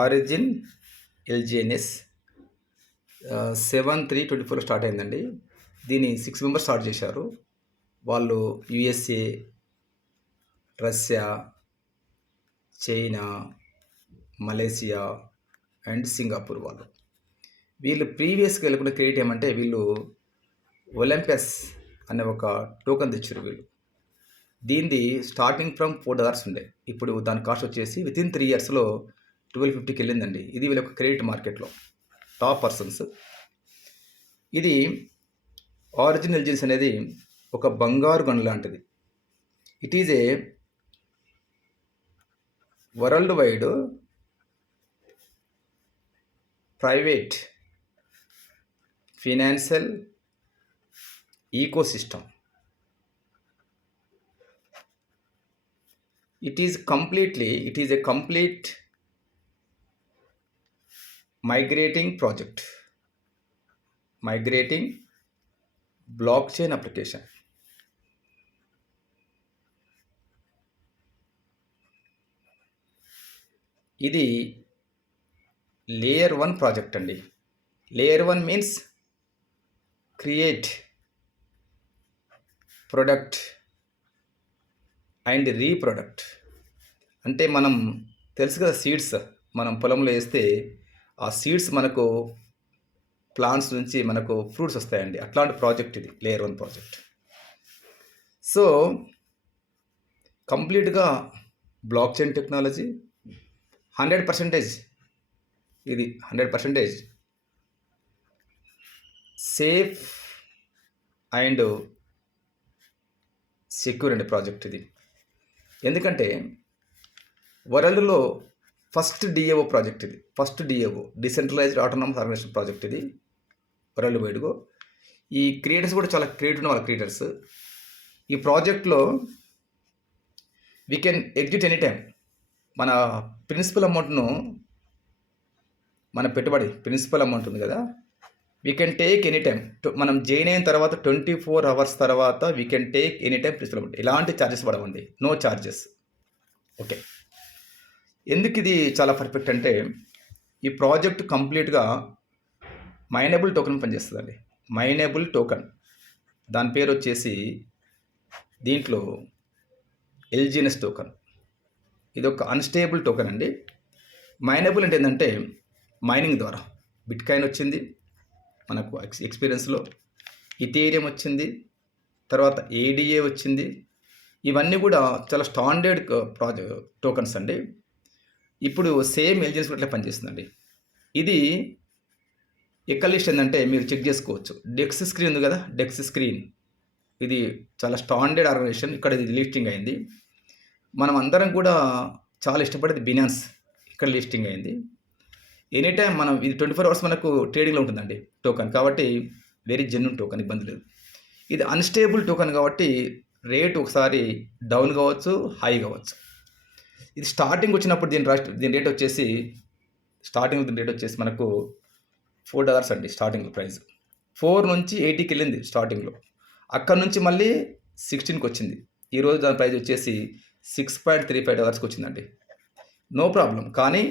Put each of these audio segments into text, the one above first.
Origin ఎల్జిఎన్ఎస్ 7/3/24 start అయిందండి. దీన్ని 6 members start చేశారు. వాళ్ళు USA, Russia, China, Malaysia and Singapore వాళ్ళు. వీళ్ళు ప్రీవియస్గా వెళ్ళకుండా క్రియేట్ ఏమంటే వీళ్ళు ఒలింపస్ అనే ఒక టోకెన్ తెచ్చారు వీళ్ళు. దీనిది స్టార్టింగ్ ఫ్రమ్ $4 ఉండే. ఇప్పుడు దాని కాస్ట్ వచ్చేసి వితిన్ 3 ఇయర్స్లో 1250కి వెళ్ళిందండి. ఇది వీళ్ళ యొక్క క్రెడిట్ మార్కెట్లో టాప్ పర్సన్స్. ఇది ఆరిజినల్ జీన్స్ అనేది ఒక బంగారు గను లాంటిది. It is a world wide private financial ecosystem. It is a complete migrating blockchain application. ఇది layer 1 ప్రాజెక్ట్ అండి. layer 1 means create, product and reproduct. అంటే మనం తెలుసు కదా, సీడ్స్ మనం పొలంలో వేస్తే ఆ సీడ్స్ మనకు ప్లాంట్స్ నుంచి మనకు ఫ్రూట్స్ వస్తాయండి. అట్లాంటి ప్రాజెక్ట్ ఇది లేయర్ 1 ప్రాజెక్ట్. సో కంప్లీట్గా బ్లాక్ చైన్ టెక్నాలజీ 100%. ఇది 100% సేఫ్ అండ్ సెక్యూర్ అండి ప్రాజెక్ట్ ఇది. ఎందుకంటే వరల్డ్లో ఫస్ట్ డిఏఓ ప్రాజెక్ట్ ఇది. First DAO decentralised autonomous organisation project ఇది వరల్డ్ వైడ్గా. ఈ క్రియేటర్స్ కూడా చాలా క్రియేటివ్ ఉన్న వాళ్ళ క్రియేటర్స్. ఈ ప్రాజెక్ట్లో we can exit any time. మన ప్రిన్సిపల్ అమౌంట్ను, మన పెట్టుబడి ప్రిన్సిపల్ అమౌంట్ ఉంది కదా, we can take any time. మనం జాయిన్ అయిన తర్వాత 24 hours తర్వాత we can take any time principal amount. ఎలాంటి ఛార్జెస్ పడవండి, నో ఛార్జెస్. ఓకే, ఎందుకు ఇది చాలా పర్ఫెక్ట్ అంటే ఈ ప్రాజెక్ట్ కంప్లీట్గా మైనబుల్ టోకెన్ పనిచేస్తుందండి. మైనబుల్ టోకెన్ దాని పేరు వచ్చేసి దీంట్లో ఎల్జిఎన్ఎస్ టోకెన్. ఇది ఒక అన్స్టేబుల్ టోకెన్ అండి. మైనబుల్ అంటే ఏంటంటే మైనింగ్ ద్వారా బిట్ కాయిన్ వచ్చింది మనకు ఎక్స్పీరియన్స్లో, ఇథీరియం వచ్చింది, తర్వాత ఏడిఏ వచ్చింది. ఇవన్నీ కూడా చాలా స్టాండర్డ్ టోకన్స్ అండి. ఇప్పుడు సేమ్ ఎల్జిఎన్స్ కూడా పనిచేస్తుందండి. ఇది ఎక్కడ లిస్ట్ ఏంటంటే మీరు చెక్ చేసుకోవచ్చు. డెక్స్ స్క్రీన్ ఉంది కదా, డెక్స్ స్క్రీన్ ఇది చాలా స్టాండర్డ్ ఆర్గనైజేషన్. ఇక్కడ ఇది లిస్టింగ్ అయింది. మనం అందరం కూడా చాలా ఇష్టపడేది బినాన్స్, ఇక్కడ లిస్టింగ్ అయింది. ఎనీ టైం మనం ఇది 24 hours మనకు ట్రేడింగ్లో ఉంటుందండి టోకెన్. కాబట్టి వెరీ జెన్యూన్ టోకెన్, ఇబ్బంది లేదు. ఇది అన్స్టేబుల్ టోకెన్ కాబట్టి రేట్ ఒకసారి డౌన్ కావచ్చు, హై కావచ్చు. ఇది స్టార్టింగ్ వచ్చినప్పుడు దీని రేట్ వచ్చేసి మనకు $4 అండి. స్టార్టింగ్ ప్రైస్ 4 నుంచి 80కి వెళ్ళింది స్టార్టింగ్లో. అక్కడ నుంచి మళ్ళీ 16కి వచ్చింది. ఈరోజు దాని ప్రైస్ వచ్చేసి $6.35కి వచ్చిందండి. No problem. కానీ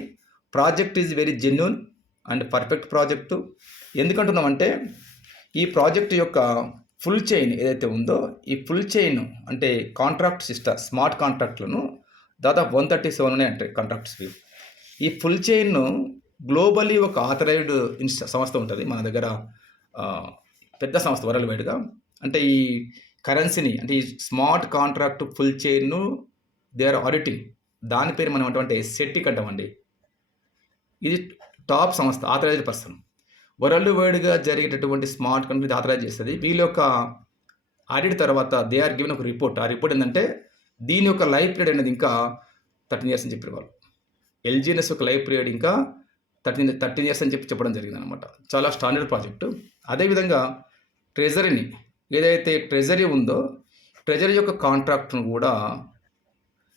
project is very genuine and perfect project. ఎందుకంటున్నామంటే ఈ ప్రాజెక్ట్ యొక్క ఫుల్ చైన్ ఏదైతే ఉందో, ఈ ఫుల్ చైన్ అంటే కాంట్రాక్ట్ సిస్టమ్, స్మార్ట్ కాంట్రాక్ట్లను దాదాపు 137 ఉన్నాయి అంటే కాంట్రాక్ట్స్. ఈ ఫుల్ చైన్ను గ్లోబలీ ఒక ఆథరైజ్డ్ సంస్థ ఉంటుంది మన దగ్గర, పెద్ద సంస్థ వరల్డ్ వైడ్గా. అంటే ఈ కరెన్సీని, అంటే ఈ స్మార్ట్ కాంట్రాక్ట్ ఫుల్ చైన్ను దే ఆర్ ఆడిటింగ్. దాని పేరు మనం అంటే సెట్టిక్ అంటామండి. ఇది టాప్ సంస్థ, ఆథరైజ్డ్ పర్సన్. వరల్డ్ వైడ్గా జరిగేటటువంటి స్మార్ట్ కంపెనీ ఆథరైజ్ చేస్తుంది. వీళ్ళ యొక్క ఆడిట్ తర్వాత దే ఆర్ గివెన్ ఒక రిపోర్ట్. ఆ రిపోర్ట్ ఏంటంటే దీని యొక్క లైఫ్ పీరియడ్ అనేది ఇంకా 13 years అని చెప్పారు వాళ్ళు. ఎల్జిఎన్ఎస్ యొక్క లైఫ్ పీరియడ్ ఇంకా 13 years అని చెప్పడం జరిగింది అనమాట. చాలా స్టాండర్డ్ ప్రాజెక్టు. అదేవిధంగా ట్రెజరీని, ఏదైతే ట్రెజరీ ఉందో, ట్రెజరీ యొక్క కాంట్రాక్ట్ను కూడా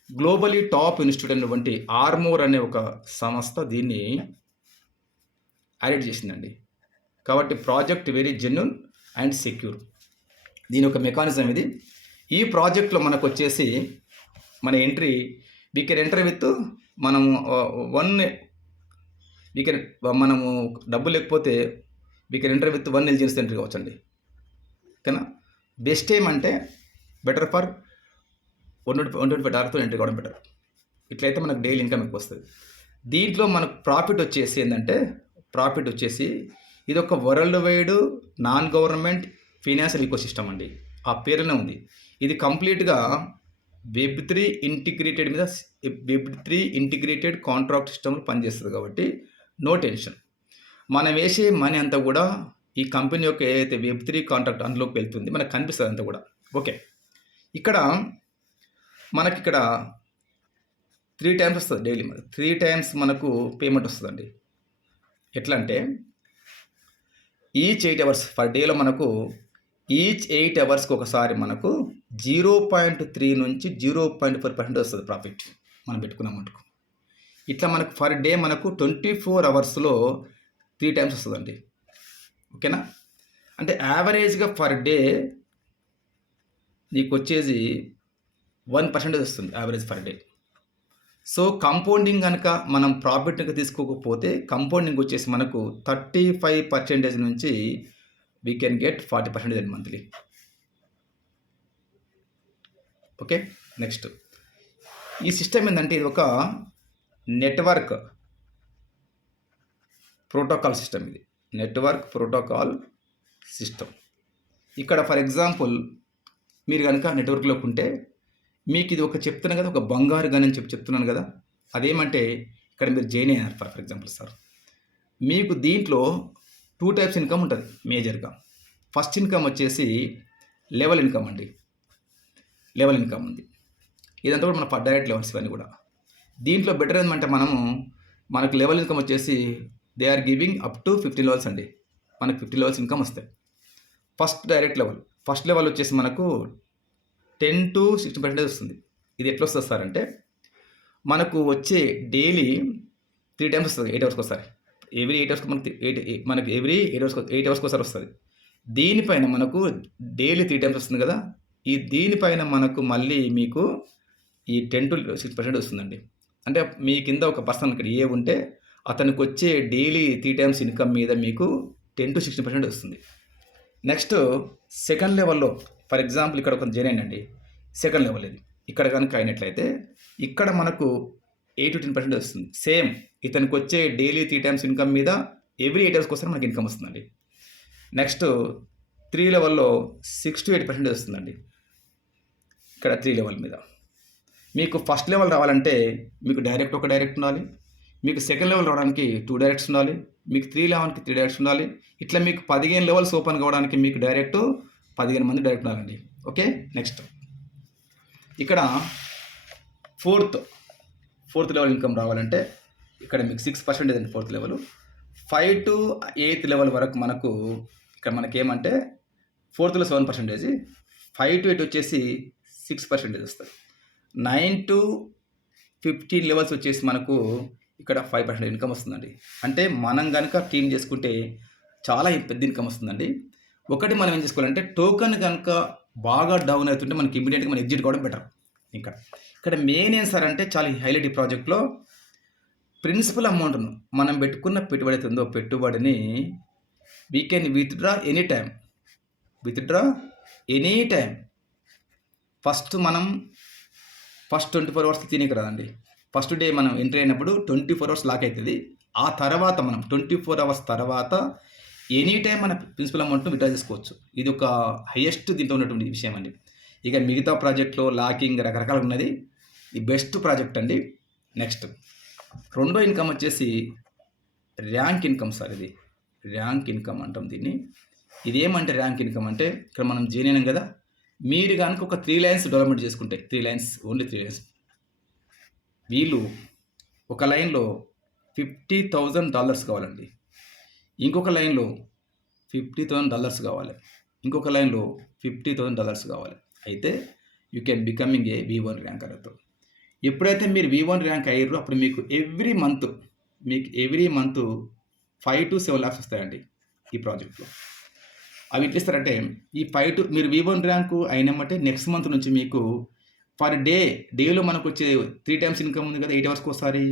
గ్లోబలీ టాప్ ఇన్స్టిట్యూట్ అయినటువంటి ఆర్మోర్ అనే ఒక సంస్థ దీన్ని ఆడిట్ చేసిందండి. కాబట్టి project very genuine and secure. దీని యొక్క మెకానిజం ఇది. ఈ ప్రాజెక్ట్లో మనకు వచ్చేసి మన entry, we can enter with మనం వీ కెన్ మనము డబ్బులు లేకపోతే we can enter with 1 eligible entry కావచ్చండి. ఓకేనా. బెస్ట్ టైం అంటే బెటర్ ఫర్ $125 ఎంట్రీ కావడం బెటర్. ఇట్లయితే మనకు డైలీ ఇన్కమ్ ఎక్కువ వస్తుంది. దీంట్లో మనకు ప్రాఫిట్ వచ్చేసి ఏంటంటే ఇది ఒక world wide non government financial ecosystem అండి. ఆ పేరునే ఉంది. ఇది కంప్లీట్గా Web3 ఇంటిగ్రేటెడ్ మీద Web3 ఇంటిగ్రేటెడ్ కాంట్రాక్ట్ సిస్టమ్లో పనిచేస్తుంది కాబట్టి నో టెన్షన్. మనం వేసే మనీ అంతా కూడా ఈ కంపెనీ యొక్క ఏదైతే Web3 కాంట్రాక్ట్ అందులోకి వెళ్తుంది, మనకు కనిపిస్తుంది అంతా కూడా. ఓకే, మనకిక్కడ 3 టైమ్స్ వస్తుంది డైలీ. 3 టైమ్స్ మనకు పేమెంట్ వస్తుందండి. ఎట్లా అంటే ఈచ్ 8 అవర్స్ పర్ డేలో మనకు ఈచ్ 8 అవర్స్కి ఒకసారి మనకు 0.3 నుంచి 0.4% వస్తుంది ప్రాఫిట్ మనం పెట్టుకున్న అమౌంట్కు. ఇట్లా మనకు పర్ డే మనకు 24 అవర్స్లో 3 టైమ్స్ వస్తుందండి. ఓకేనా. అంటే యావరేజ్గా పర్ డే నీకు వచ్చేసి 1% వస్తుంది average per day. So compounding కనుక మనం ప్రాఫిట్ కనుక తీసుకోకపోతే కంపౌండింగ్ వచ్చేసి మనకు 35% నుంచి we can get 40% monthly. Okay, next ఈ సిస్టమ్ ఏంటంటే ఇది ఒక నెట్వర్క్ ప్రోటోకాల్ సిస్టమ్. ఇది నెట్వర్క్ ప్రోటోకాల్ సిస్టమ్. ఇక్కడ ఫర్ ఎగ్జాంపుల్ మీరు కనుక నెట్వర్క్లోకి ఉంటే మీకు ఇది ఒక చెప్తున్నాను కదా, ఒక బంగారు గని అని చెప్తున్నాను కదా. అదేమంటే ఇక్కడ మీరు జాయిన్ అయ్యారు ఫర్ ఎగ్జాంపుల్ సార్, మీకు దీంట్లో 2 టైప్స్ ఇన్కమ్ ఉంటుంది మేజర్గా. ఫస్ట్ ఇన్కమ్ వచ్చేసి లెవెల్ ఇన్కమ్ అండి. లెవెల్ ఇన్కమ్ ఉంది. ఇదంతా కూడా మన డైరెక్ట్ లెవెల్స్ ఇవన్నీ కూడా. దీంట్లో బెటర్ ఏంటంటే మనకు లెవెల్ ఇన్కమ్ వచ్చేసి they are giving up to 15 levels అండి. మనకు 50 లెవెల్స్ ఇన్కమ్ వస్తాయి. ఫస్ట్ లెవెల్ వచ్చేసి మనకు 10 to 60% వస్తుంది. ఇది ఎట్లా వస్తుంది సార్ అంటే మనకు వచ్చే డైలీ 3 టైమ్స్ వస్తుంది 8 అవర్స్కి ఒకసారి. ఎవ్రీ 8 అవర్స్కి మనకి ఎవ్రీ 8 అవర్స్కి ఒకసారి వస్తుంది. దీనిపైన మనకు డైలీ 3 టైమ్స్ వస్తుంది కదా. దీనిపైన మనకు మళ్ళీ మీకు ఈ 10 to 6% వస్తుందండి. అంటే మీ కింద ఒక పర్సన్ ఇక్కడ ఏ ఉంటే అతనికి వచ్చే డైలీ 3 టైమ్స్ ఇన్కమ్ మీద మీకు 10 to 60% వస్తుంది. నెక్స్ట్ సెకండ్ లెవెల్లో ఫర్ ఎగ్జాంపుల్ ఇక్కడ కొంత జాయిన్ అయ్యండి. సెకండ్ లెవెల్ ఇది. ఇక్కడ కనుక అయినట్లయితే ఇక్కడ మనకు 8 to 10% వస్తుంది. సేమ్ ఇతనికి వచ్చే డైలీ 3 టైమ్స్ ఇన్కమ్ మీద ఎవ్రీ 8 అవర్స్కి వస్తే మనకి ఇన్కమ్ వస్తుందండి. నెక్స్ట్ 3 లెవెల్లో 6 to 8% వస్తుందండి. ఇక్కడ 3 లెవెల్ మీద మీకు ఫస్ట్ లెవెల్ రావాలంటే మీకు ఒక డైరెక్ట్ ఉండాలి. మీకు సెకండ్ లెవెల్ రావడానికి 2 డైరెక్ట్స్ ఉండాలి. మీకు 3 లెవెల్కి 3 డైరెక్ట్స్ ఉండాలి. ఇట్లా మీకు 15 లెవెల్స్ ఓపెన్ కావడానికి మీకు 15 మంది డైరెక్ట్ ఉండాలండి. ఓకే, నెక్స్ట్ ఇక్కడ ఫోర్త్ లెవెల్ ఇన్కమ్ రావాలంటే ఇక్కడ మీకు 6% అండి fourth level. 5 to 8th level వరకు ఇక్కడ మనకేమంటే ఫోర్త్లో 7%, 5 to 8 వచ్చేసి 6% వస్తుంది. 9 to 15 లెవెల్స్ వచ్చేసి మనకు ఇక్కడ 5% ఇన్కమ్ వస్తుందండి. అంటే మనం కనుక టీమ్ చేసుకుంటే చాలా పెద్ద ఇన్కమ్ వస్తుందండి. ఒకటి మనం ఏం చేసుకోవాలంటే టోకెన్ కనుక బాగా డౌన్ అవుతుంటే మనకి ఇమీడియట్గా మనం ఎగ్జిట్ కావడం బెటర్. ఇక్కడ మెయిన్ ఏం సార్ అంటే చాలా హైలైట్ ఈ ప్రాజెక్ట్లో ప్రిన్సిపల్ అమౌంట్ను మనం పెట్టుకున్న పెట్టుబడి అవుతుందో పెట్టుబడిని we can withdraw any time. First 24 hours తినేకి రాదండి. ఫస్ట్ డే మనం ఎంట్రీ అయినప్పుడు 24 అవర్స్ లాక్ అవుతుంది. ఆ తర్వాత మనం 24 అవర్స్ తర్వాత ఎనీ టైం మన ప్రిన్సిపల్ అమౌంట్ను విత్డ్రా చేసుకోవచ్చు. ఇది ఒక హైయెస్ట్ దీంట్లో ఉన్నటువంటి విషయం అండి. ఇక మిగతా ప్రాజెక్ట్లో లాకింగ్ రకరకాలు ఉన్నది. ఈ బెస్ట్ ప్రాజెక్ట్ అండి. నెక్స్ట్ రెండో ఇన్కమ్ వచ్చేసి ర్యాంక్ ఇన్కమ్ సార్. ఇది ర్యాంక్ ఇన్కమ్ అంటాం దీన్ని. ఇదేమంటే ర్యాంక్ ఇన్కమ్ అంటే ఇక్కడ మనం జాయిన్ అయినాం కదా, మీరు కనుక ఒక 3 లైన్స్ డెవలప్మెంట్ చేసుకుంటే ఓన్లీ 3 లైన్స్ వీళ్ళు ఒక లైన్లో $50,000 కావాలండి. ఇంకొక లైన్లో $50,000 కావాలి. ఇంకొక లైన్లో $50,000 కావాలి. అయితే you can becoming a V1 ranker అవుతారు. ఎప్పుడైతే మీరు V1 ర్యాంక్ అయ్యారో అప్పుడు మీకు ఎవ్రీ మంత్ 5 to 7 lakhs వస్తాయండి ఈ ప్రాజెక్ట్లో. అవి ఎట్లా ఇస్తారంటే మీరు V1 ర్యాంకు అయినమంటే నెక్స్ట్ మంత్ నుంచి మీకు పర్ డేలో మనకు వచ్చే 3 టైమ్స్ ఇన్కమ్ ఉంది కదా, 8 అవర్స్కి ఒకసారి,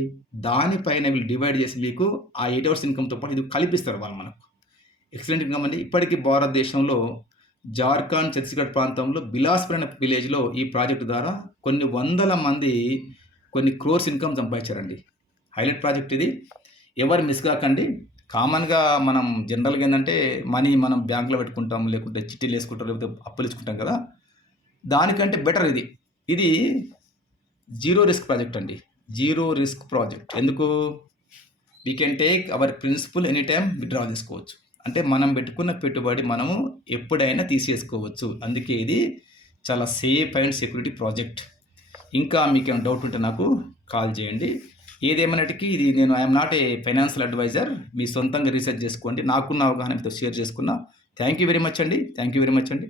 దానిపైన వీళ్ళు డివైడ్ చేసి మీకు ఆ 8 అవర్స్ ఇన్కమ్తో పాటు ఇది కలిపిస్తారు వాళ్ళు మనకు. ఎక్సలెంట్ ఇన్కమ్ అండి. ఇప్పటికీ భారతదేశంలో జార్ఖండ్, ఛత్తీస్గఢ్ ప్రాంతంలో బిలాస్పూర్ అనే విలేజ్లో ఈ ప్రాజెక్టు ద్వారా కొన్ని వందల మంది కొన్ని క్రోర్స్ ఇన్కమ్ సంపాదించారండి. హైలైట్ ప్రాజెక్ట్ ఇది. ఎవరు మిస్ కాకండి. కామన్గా మనం జనరల్గా ఏంటంటే మనీ మనం బ్యాంకులో పెట్టుకుంటాం, లేకుంటే చిట్టీలు వేసుకుంటాం, లేకపోతే అప్పులు ఇచ్చుకుంటాం కదా, దానికంటే బెటర్ ఇది. ఇది జీరో రిస్క్ ప్రాజెక్ట్ అండి. Zero risk project. ఎందుకు? We can take our principal any time withdraw చేసుకోవచ్చు. అంటే మనం పెట్టుకున్న పెట్టుబడి మనము ఎప్పుడైనా తీసేసుకోవచ్చు. అందుకే ఇది చాలా సేఫ్ అండ్ సెక్యూరిటీ ప్రాజెక్ట్. ఇంకా మీకు ఏమైనా డౌట్ ఉంటే నాకు కాల్ చేయండి. ఏదేమైనటికీ ఇది నేను I'm not a financial advisor. మీ సొంతంగా రీసెర్చ్ చేసుకోండి. నాకున్న అవగాహన మీతో షేర్ చేసుకున్నా. థ్యాంక్ యూ వెరీ మచ్ అండి.